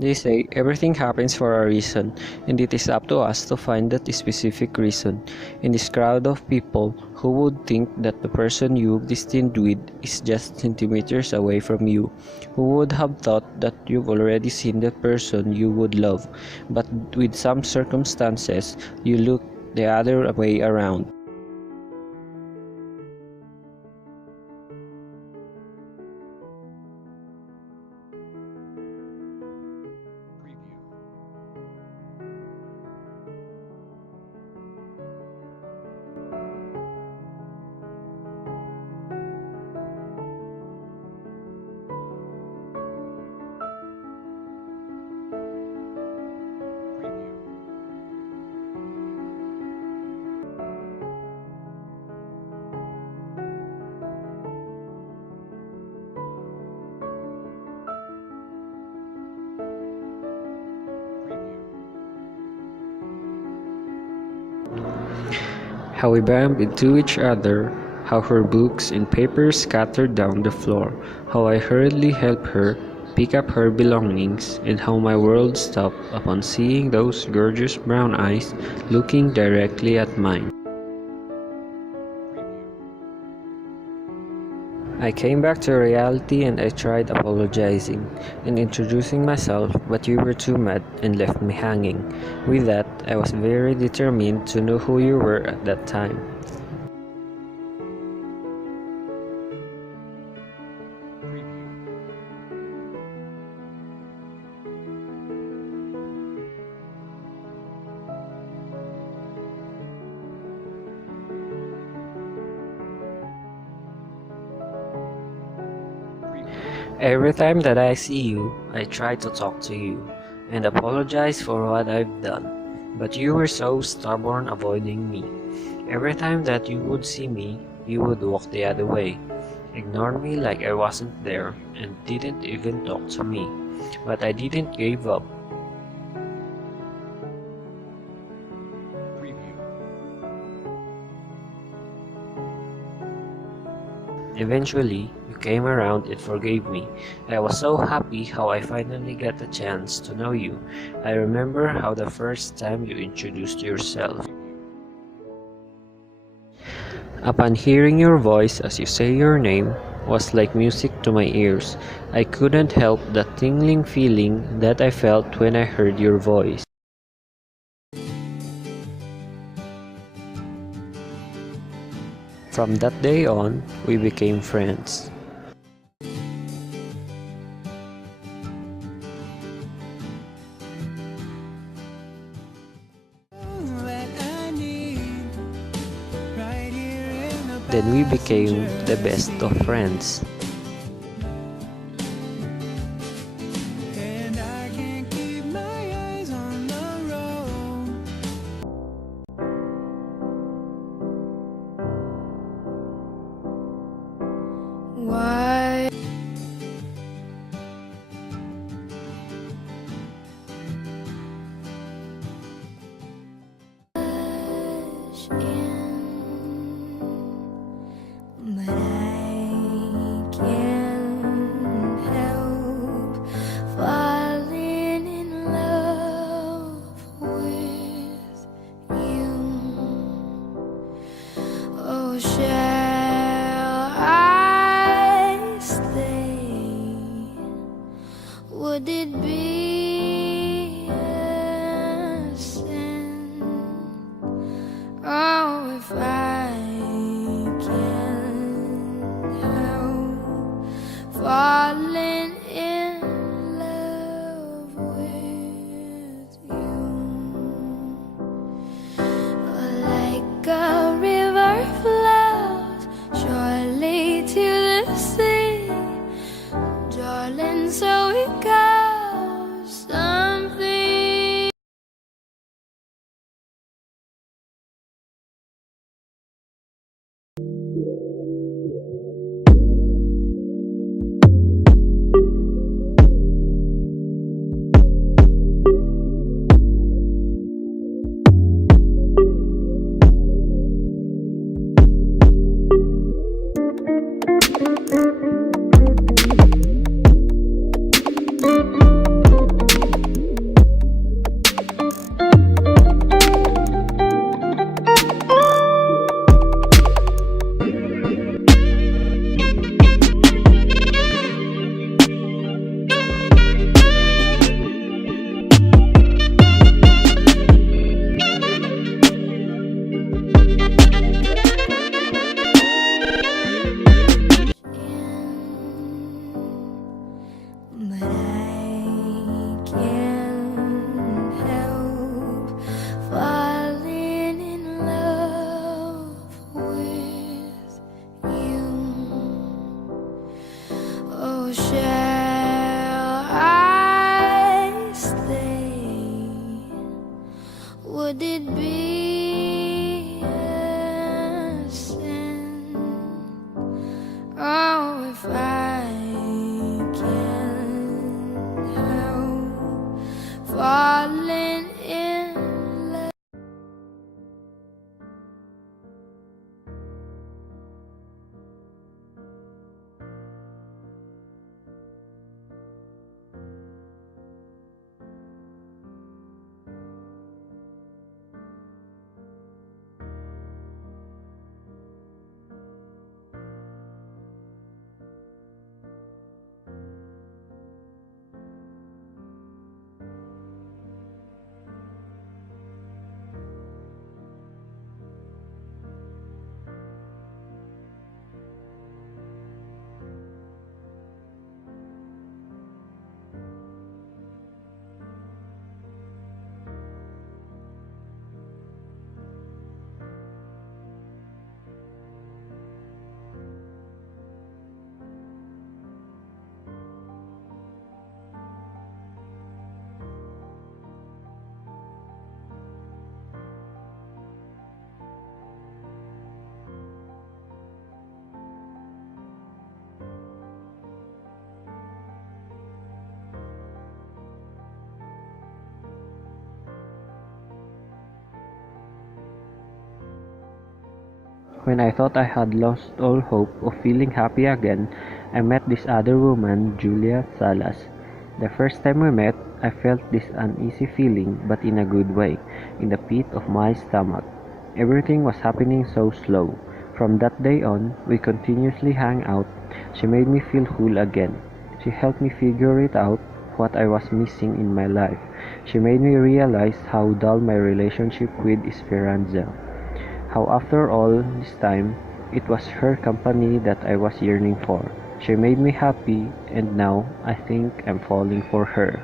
They say everything happens for a reason, and it is up to us to find that specific reason. In this crowd of people, who would think that the person you've destined with is just centimeters away from you? Who would have thought that you've already seen the person you would love, but with some circumstances, you look the other way around? How we bumped into each other, how her books and papers scattered down the floor, how I hurriedly helped her pick up her belongings, and how my world stopped upon seeing those gorgeous brown eyes looking directly at mine. I came back to reality and I tried apologizing and introducing myself, but you were too mad and left me hanging. With that, I was very determined to know who you were at that time. Every time that I see you, I try to talk to you and apologize for what I've done, but you were so stubborn avoiding me. Every time that you would see me, you would walk the other way, ignore me like I wasn't there, and didn't even talk to me. But I didn't give up. Eventually, you came around and forgave me. I was so happy how I finally got the chance to know you. I remember how the first time you introduced yourself. Upon hearing your voice as you say your name was like music to my ears. I couldn't help the tingling feeling that I felt when I heard your voice. From that day on, we became friends. Then we became the best of friends. Why? But I can't help falling in love with you. Oh, shall I stay? Would it be a sin? Oh, Would it be a sin? Oh, if I can't help falling in love. When I thought I had lost all hope of feeling happy again, I met this other woman, Julia Salas. The first time we met, I felt this uneasy feeling, but in a good way, in the pit of my stomach. Everything was happening so slow. From that day on, we continuously hung out. She made me feel whole again. She helped me figure it out, what I was missing in my life. She made me realize how dull my relationship with Esperanza. How after all this time, it was her company that I was yearning for. She made me happy, and now I think I'm falling for her.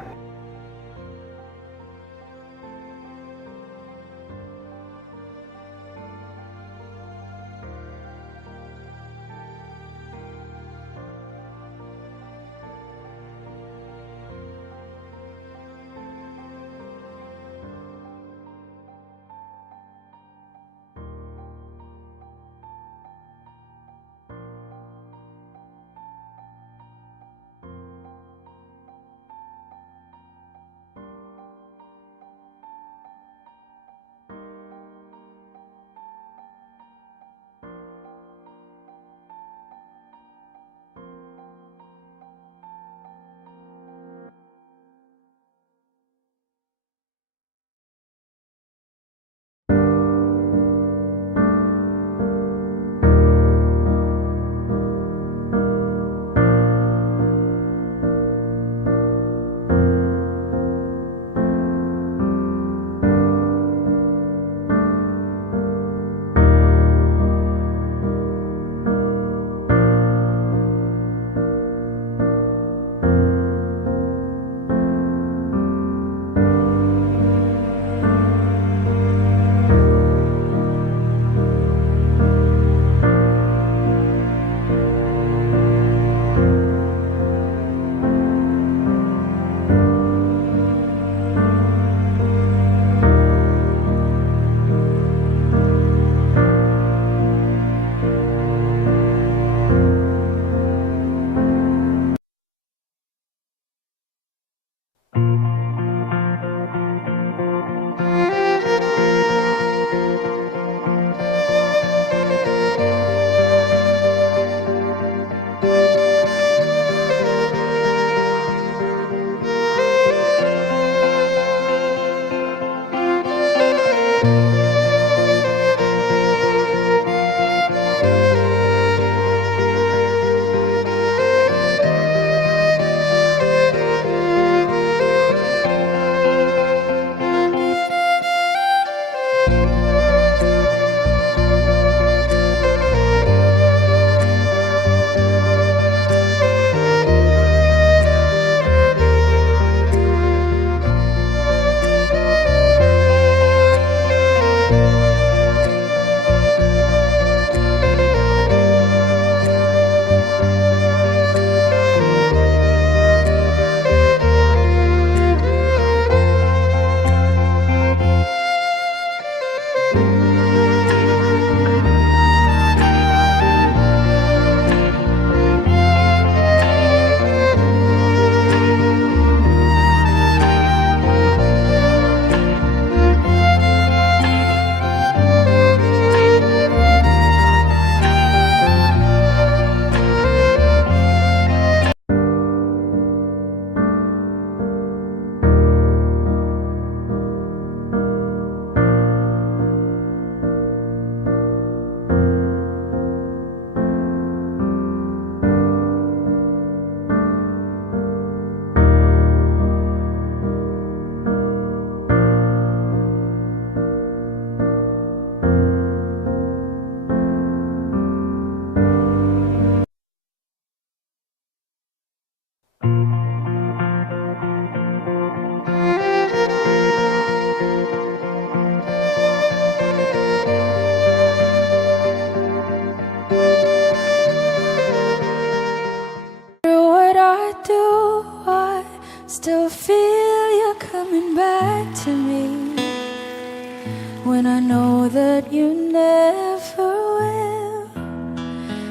when I know that you never will.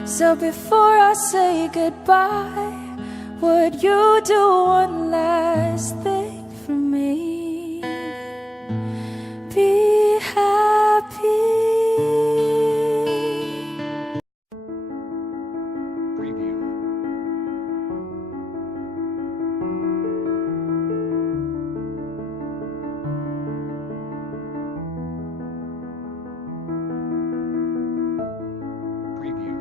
So before I say goodbye, would you do one last thing for me? Be happy. Preview. Preview.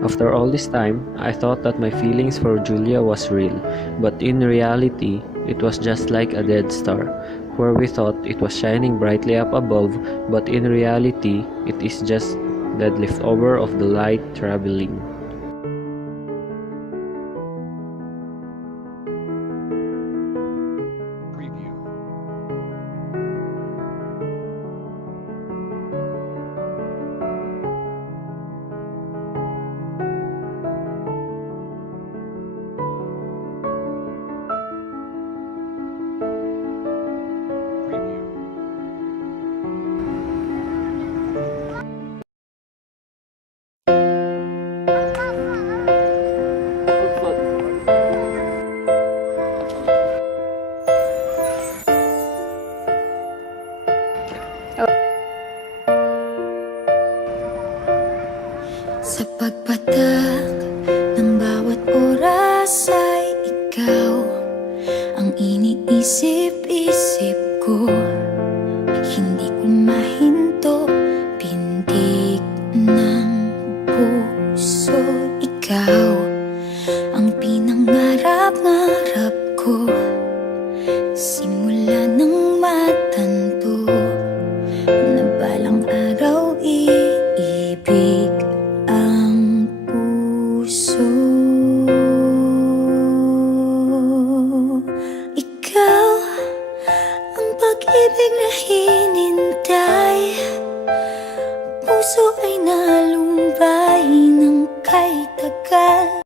After all this time, I thought that my feelings for Julia was real, but in reality, it was just like a dead star, where we thought it was shining brightly up above, but in reality, it is just that leftover of the light traveling. Preview. Preview. Sa pagpatak ng bawat oras ay ikaw ang iniisip-isip ko.